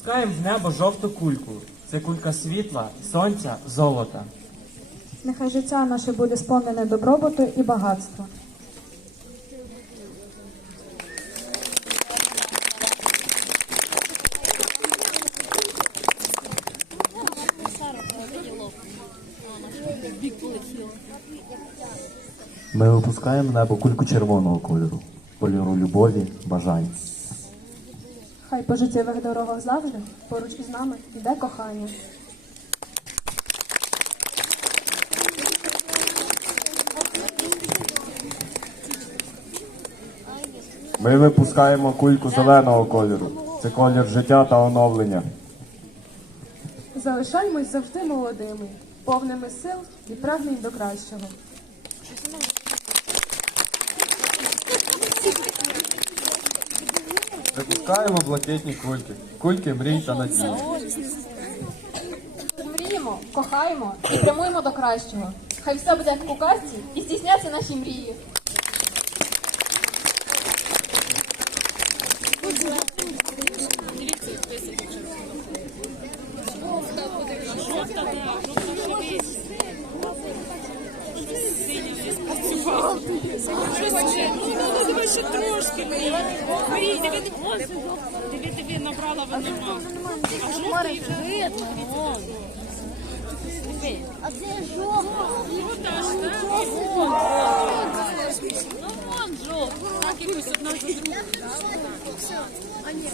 Пускаємо в небо жовту кульку. Це кулька світла, сонця, золота. Нехай життя наше буде сповнене добробуту і багатства. Ми випускаємо в небо кульку червоного кольору, кольору любові, бажань. Хай по життєвих дорогах завжди поруч із нами йде кохання. Ми випускаємо кульку зеленого кольору. Це колір життя та оновлення. Залишаймось завжди молодими, повними сил і прагнень до кращого. Випускаємо блакитні кульки. Кульки мрій та надії. Мріємо, кохаємо і прямуємо до кращого. Хай все буде як у казці і здійсняться наші мрії. Тобі тобі набрала виноград. А жовтий вже. А це жовтий. Ну. Вон. Ну вон жовтий. Так якось одна за другу. А ні.